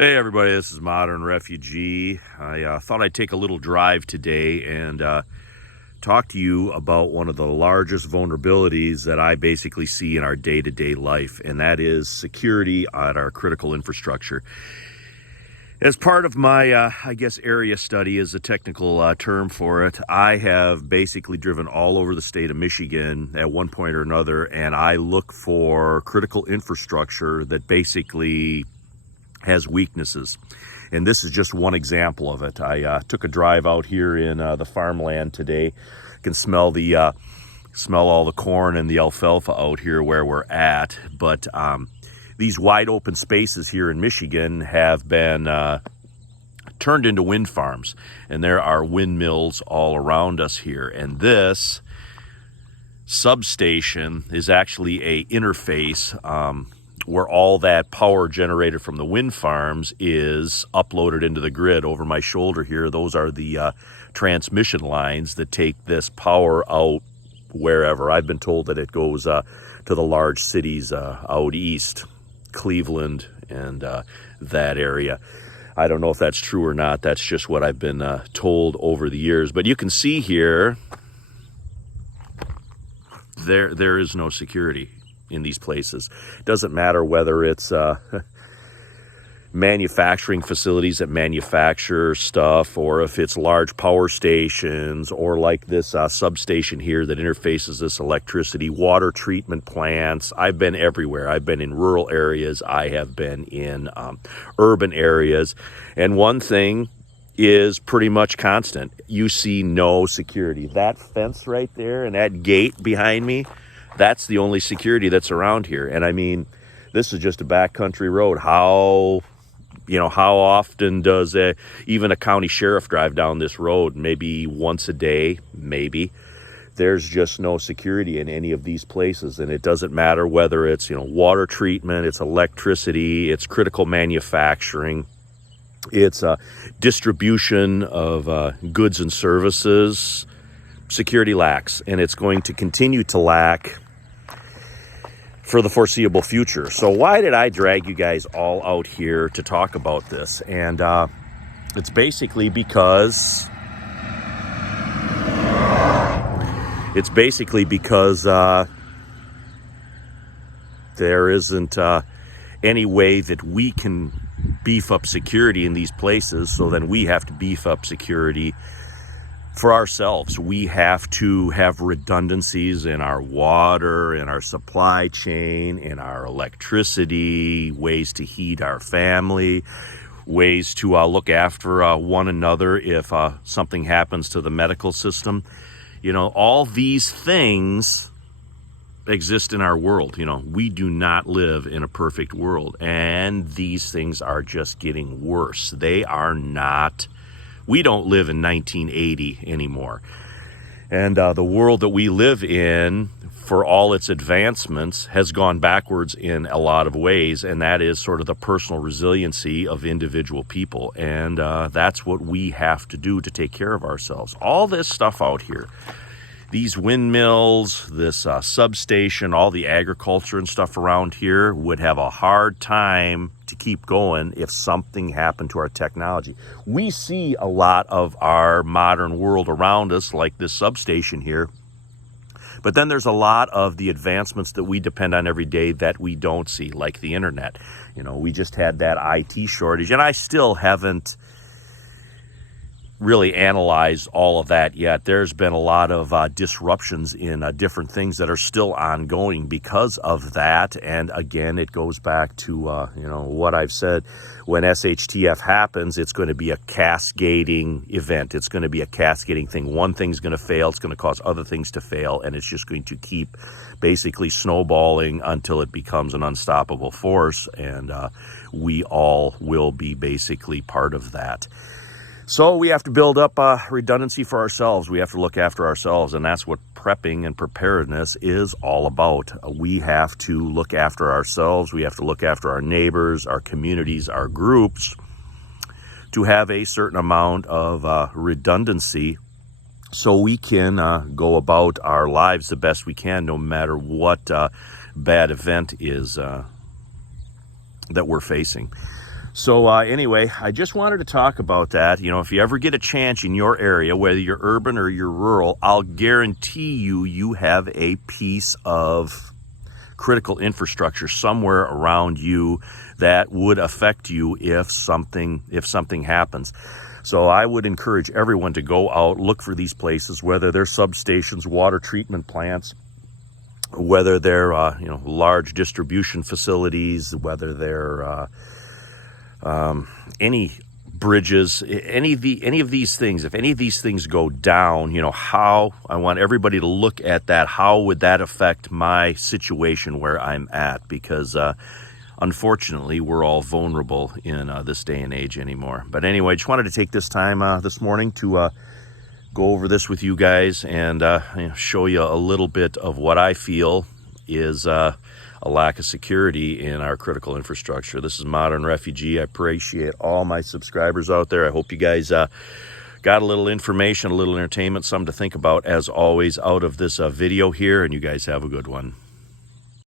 Hey everybody, this is Modern Refugee. I thought I'd take a little drive today and talk to you about one of the largest vulnerabilities that I basically see in our day-to-day life, and that is security at our critical infrastructure. As part of my, area study is a technical term for it, I have basically driven all over the state of Michigan at one point or another, and I look for critical infrastructure that basically has weaknesses. And this is just one example of it. I took a drive out here in the farmland today. I can smell all the corn and the alfalfa out here where we're at. But these wide open spaces here in Michigan have been turned into wind farms. And there are windmills all around us here. And this substation is actually a interface where all that power generated from the wind farms is uploaded into the grid. Over my shoulder here, those are the transmission lines that take this power out wherever. I've been told that it goes to the large cities out east, Cleveland and that area. I don't know if that's true or not. That's just what I've been told over the years. But you can see here, there is no security in these places. It doesn't matter whether it's manufacturing facilities that manufacture stuff, or if it's large power stations, or like this substation here that interfaces this electricity, water treatment plants. I've been everywhere. I've been in rural areas. I have been in urban areas. And one thing is pretty much constant. You see no security. That fence right there and that gate behind me, that's the only security that's around here. And I mean, this is just a backcountry road. How often does even a county sheriff drive down this road? Maybe once a day, maybe. There's just no security in any of these places. And it doesn't matter whether it's, water treatment, it's electricity, it's critical manufacturing, it's distribution of goods and services. Security lacks, and it's going to continue to lack for the foreseeable future. So why did I drag you guys all out here to talk about this? And it's basically because there isn't any way that we can beef up security in these places. So then we have to beef up security for ourselves. We have to have redundancies in our water, in our supply chain, in our electricity, ways to heat our family, ways to look after one another if something happens to the medical system. All these things exist in our world. We do not live in a perfect world, and these things are just getting worse. We don't live in 1980 anymore. And the world that we live in, for all its advancements, has gone backwards in a lot of ways, and that is sort of the personal resiliency of individual people. And that's what we have to do to take care of ourselves. All this stuff out here, these windmills, this substation, all the agriculture and stuff around here would have a hard time to keep going if something happened to our technology. We see a lot of our modern world around us, like this substation here, but then there's a lot of the advancements that we depend on every day that we don't see, like the internet. We just had that IT shortage, and I still haven't really analyze all of that yet. There's been a lot of disruptions in different things that are still ongoing because of that. And again, it goes back to what I've said. When SHTF happens, it's going to be a cascading event. It's going to be a cascading thing. One thing's going to fail. It's going to cause other things to fail, and it's just going to keep basically snowballing until it becomes an unstoppable force. And we all will be basically part of that. So we have to build up redundancy for ourselves. We have to look after ourselves, and that's what prepping and preparedness is all about. We have to look after ourselves. We have to look after our neighbors, our communities, our groups, to have a certain amount of redundancy so we can go about our lives the best we can, no matter what bad event is that we're facing. So anyway, I just wanted to talk about that. You know, if you ever get a chance in your area, whether you're urban or you're rural, I'll guarantee you have a piece of critical infrastructure somewhere around you that would affect you if something happens. So I would encourage everyone to go out, look for these places, whether they're substations, water treatment plants, whether they're large distribution facilities, whether they're any bridges, any of these things. If any of these things go down, how I want everybody to look at that. How would that affect my situation where I'm at? Because unfortunately, we're all vulnerable in this day and age anymore. But anyway, I just wanted to take this time this morning to go over this with you guys and show you a little bit of what I feel is a lack of security in our critical infrastructure. This is Modern Refugee. I appreciate all my subscribers out there. I hope you guys got a little information, a little entertainment, something to think about, as always, out of this video here, and you guys have a good one.